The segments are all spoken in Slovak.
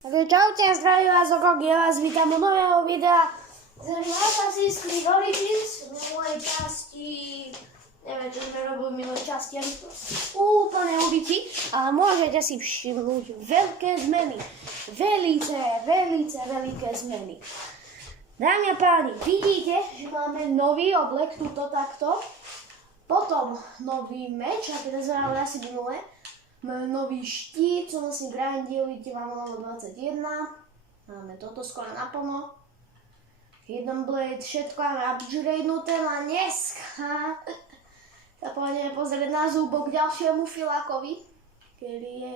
Takže čaute, zdravím vás Okok, ja vás vítam u nového videa z Assassin's Creed Origins v minulej časti, neviem čo sme robili v minulej časti, ani úplne ubytí, ale môžete si všimnúť veľké zmeny, veľké zmeny. Dámy a páni, vidíte, že máme nový oblek, tuto takto, potom nový meč, a teda sme mali asi minulé. Máme nový štít, čo sme si grindili, máme level 21. Máme toto skoro naplno. Hidden Blade, všetko máme upgradenuté, a dneska sa pôjdeme pozrieť na zúbok ďalšiemu filákovi, ktorý je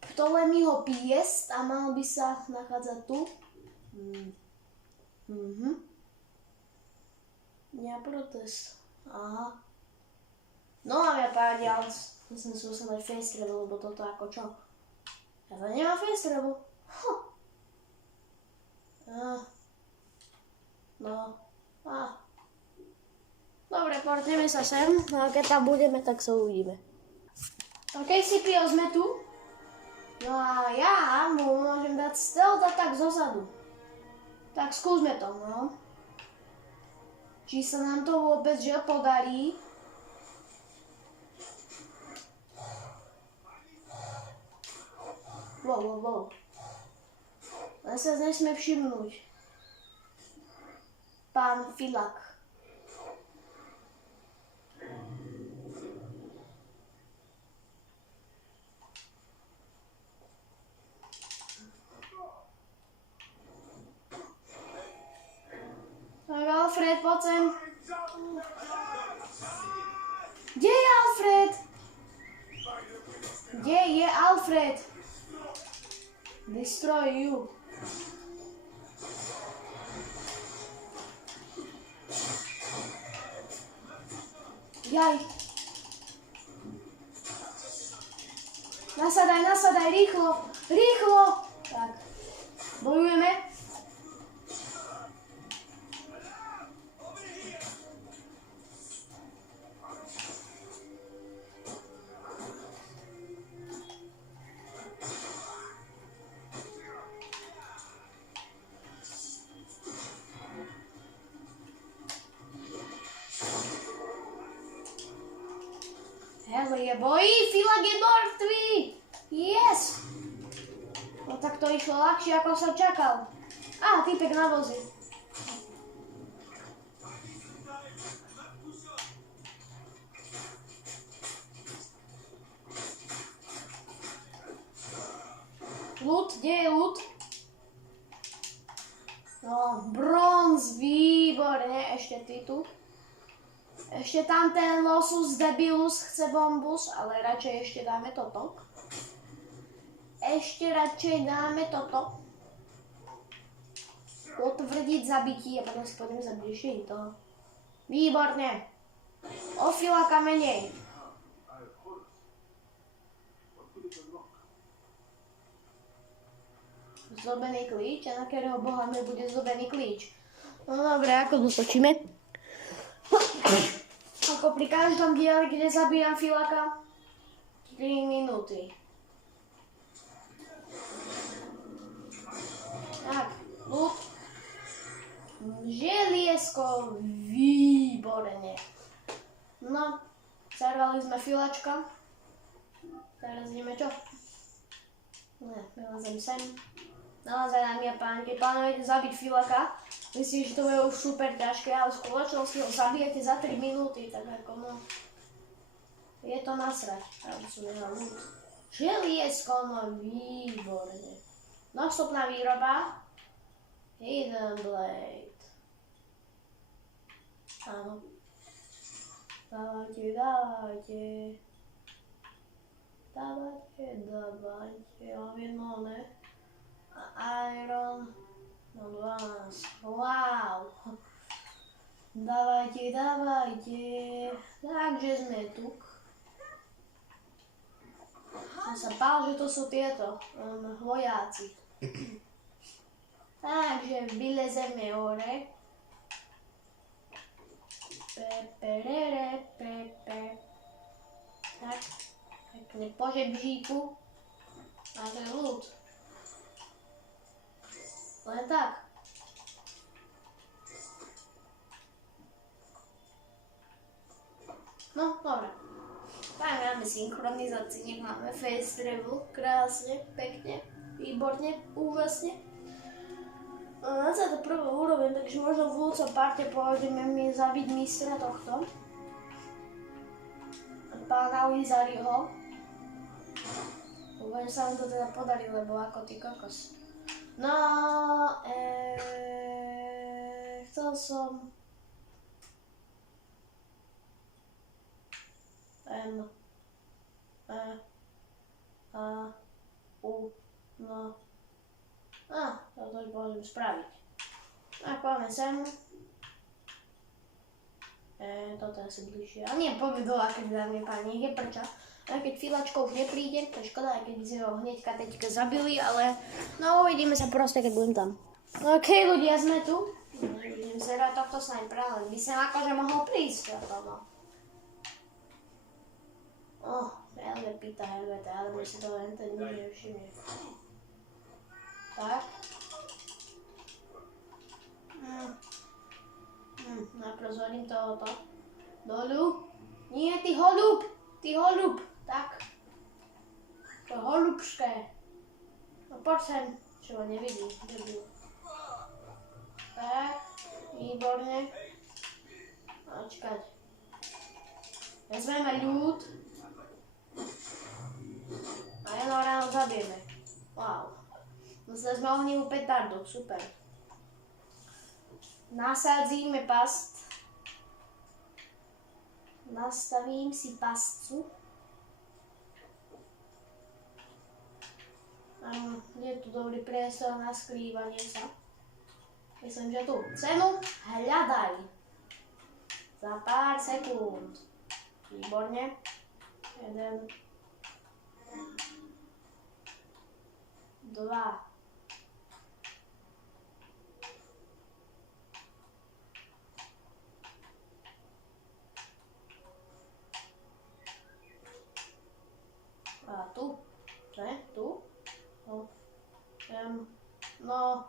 Ptolemyho Piest a mal by sa nachádzať tu. Ja protest. Aha. No a ja páni, ale myslím, že som dať face travel, lebo toto ako čo? Ja to nemám face travel. Dobre, portneme sa sem, a keď tam budeme, tak sa uvidíme. OK, CPO, sme tu. No a ja mu môžem dať stealth tak zozadu. Tak skúsme to, no. Či sa nám to vôbec že podarí. Wow. Len sa nesme všimnúť. Pán Filak. Tak Alfred, poď sem. Kde je Alfred? Kde je Alfred? Destroy you. Jaj. Nasadaj, rýchlo. Tak. Bojujeme. Hell je boy, Filak je mŕtvý! Yes! No tak to išlo ľahšie, ako som čakal. Týpek na vozi. Loot, kde je loot? No, bronz, výborne, ešte ty tu. Ešte tam ten Losus Debilus chce bombus, ale radšej ešte dáme toto. Potvrdiť zabitie a potom si poďme zabiť ešte i to. Výborne. O Filaka menej. Zdobený klíč? A na ktorého boha mi bude zdobený klíč? No dobre, ako dotočíme? Ako pri každom dieli, kde zabíjam Filaka, 3 minúty. Tak, loot. Želiesko, výborne. No, zarvali sme Filačka. Teraz ideme čo? Vylezem sem. Naozaj, dámy a páni, keď plánujete zabiť Filaka, myslím, že to je už super ťažké, ale v skutočnosti ho zabijete za 3 minúty, tak ako no. Je to nasrať. Tam som nehal loot. Želiesko, no výborne. Dostupná výroba. Hidden Blade. Áno. Dávajte. Mám jedno, ne? Iron. No 12. Wow. Dávajte. Takže sme tu. Som sa bál, že to sú tieto vojáci. Takže vylezeme hore. Tak. Pekne po žebříku. A to je loot. tak. No, dobre. Tak máme synchronizáciu, nech máme face travel, krásne, pekne, výborne, úžasne. Na 21. úroveň, takže možno v budúcom parte pôjdeme mi zabiť mistra tohto. Pána Lizariho. Dúfam, že sa vám to teda podarí, lebo ako ty kokos. No, chcel som... M, E, A, U, no... toto už môžem spraviť. Tak poďme sem. Toto je asi bližšie. Ale nie, poďme dole, keď dáme páni, nech je prča. Aj keď filačko už nepríde, to je škoda, aj keď by sme ho hneďka teďka zabili, ale... No uvidíme sa proste, keď budem tam. OK, ľudia, sme tu. Budem zerať tohto snajpera, len by som akože mohol prísť. Helvete, ale by si to len ten nevšimne. Tak. Najprv zhodím tohoto. Dolu. Nie, ty holub. Tak. To holubské. No poď sem. Čo ho nevidí. Tak. Výborne. Počkať. Vezmeme ľud. A jednou ráno zabijeme. Wow. Zle sme ohnivú petardu, super. Nasadzíme past. Nastavím si pascu. Je tu dobrý priestor na skrývanie sa. Myslím, že tu. Cenu hľadaj. Za pár sekúnd. Výborne. 1, 2. A tu? Ne? Tu? No. No.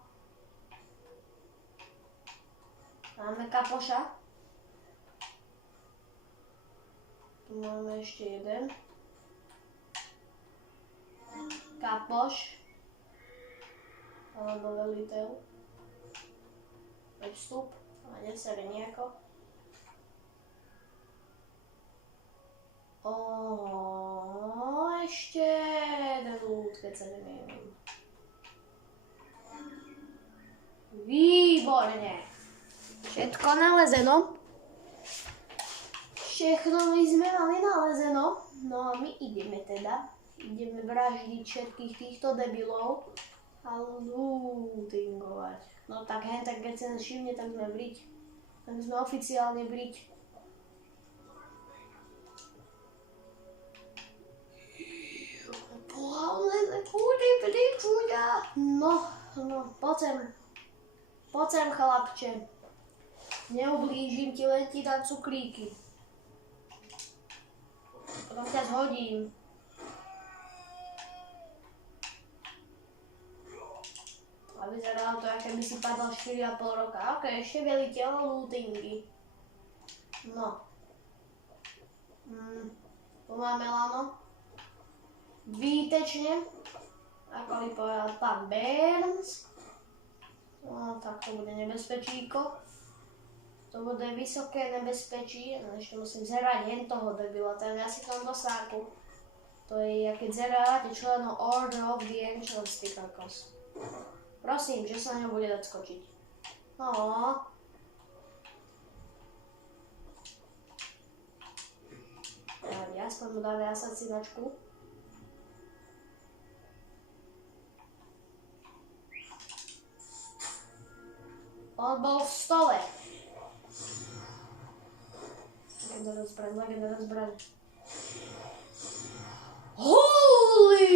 Máme kapoša. Tu máme ešte jeden. Kapoš. Alebo veliteľ. Vstup. A nesere nejako. Ešte jeden ľud, keď sa nemýlim. Výborne. Všetko nalezeno. Všechno sme mali nalezeno. No a my ideme teda. Ideme vraždiť všetkých týchto debilov a lootingovať. No tak tak keď sa všimne, tak sme briť. Tak sme oficiálne briť. No, poď sem chlapče. Neublížim ti, len ti dám cukríky. Potom ťa zhodím. A vyzeralo to, aké by si padal 4,5 roka. Ok, ešte veliteľ lootingy. No. Tu máme lano. Výtečne. Ako by povedal pán Burns. No, tak to bude nebezpečíko. To bude vysoké nebezpečí. No, ešte musím zerať jen toho debila. Ten ja si tam dosárku. To je, keď zeráte členov Order of the Angels, ty kakos. Prosím, že sa ňou bude dať skočiť. No. Aspoň mu dáme asasinačku. On bol v stole. Legendárna zbraň. Holy!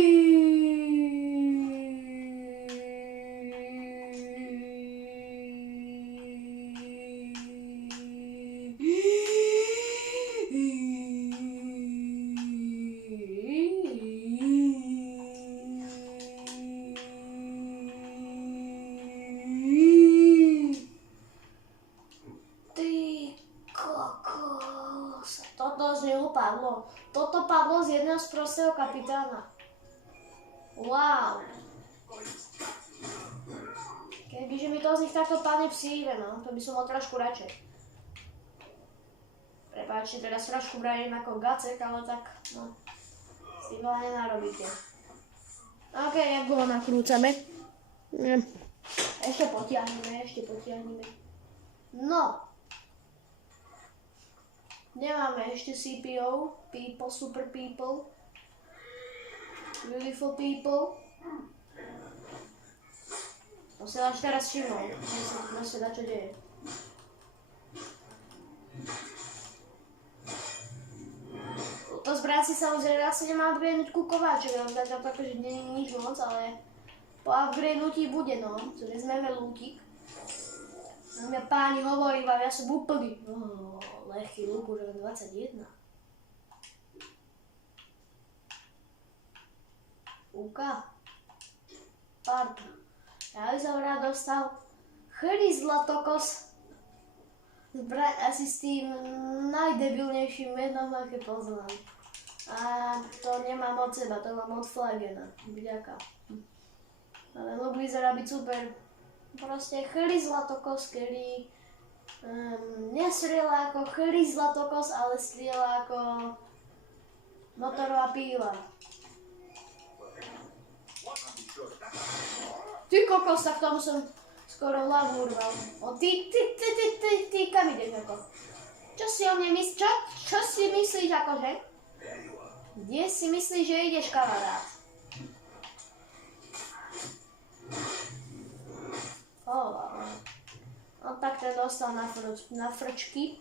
padlo? Toto padlo z jedného z prostého kapitána. Wow. Kebyže mi to z nich takto padne psíve, no, to by som mal trošku radšej. Prepáčte, teraz trošku braním ako gacek, ale tak, no, s tým veľa nenarobíte. OK, jak ho nakrúcame. Ešte potiahneme. No. Nemáme ešte CPO, people, super people, beautiful people. To sa až teraz všimol, že sa tu proste dačo deje. To zbrať si samozrejme asi nemá upgradenúť ku kováčovi, ale tak akože nie je nič moc, ale po upgradenutí bude, no. Co vezmeme lútik. Mňa páni hovorí vám, ja som úplný. Lehký lúk už len 21. Uka. Parta. Ja by som rád dostal zlatokos. Zbrať asi s tým najdebilnejším menom, aké poznám. A to nemám od seba, to mám od Flagena. Vďaka. Ale lúk vyzerá byť super. Proste zlatokos, ktorý nestrieľa ako zlatokos, ale strieľa ako motorová píla. Ty kokos, tak tomu som skoro hlavu urval. Ty, kam ideš ako? Čo si o mne myslíš, čo si myslíš akože? Kde si myslíš, že ideš, kamarát? No tak ten dostal na frčky.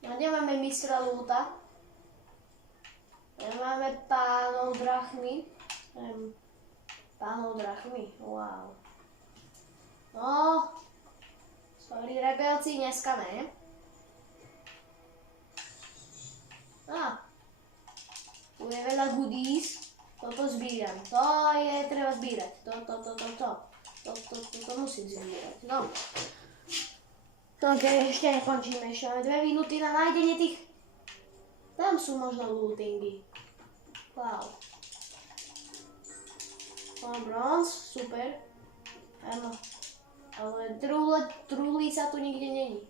No nemáme mistra lúta. Nemáme pánov drachmy. Pánov drachmy, wow. No, sorry rebelci, dneska ne. Tu je veľa goodies. Toto zbíram. To je treba zbírať. To musím zbírať. No. Ok, ešte nekončíme. Ešte máme 2 minúty na nájdenie tých. Tam sú možno lootingy. Wow. Mám bronz, super. Áno. Ale truhlica tu nikde není.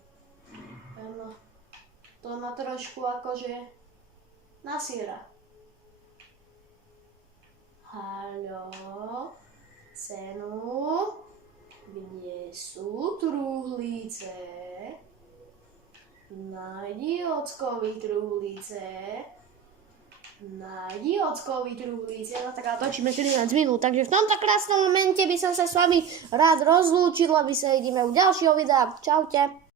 Áno. To ma trošku akože nasiera. Haló? Cenu? Kde sú truhlice? Nájdi ockovi truhlice. No tak ale točíme 13 minút, takže v tomto krásnom momente by som sa s vami rád rozlúčil, aby sa vidíme u ďalšieho videa. Čaute.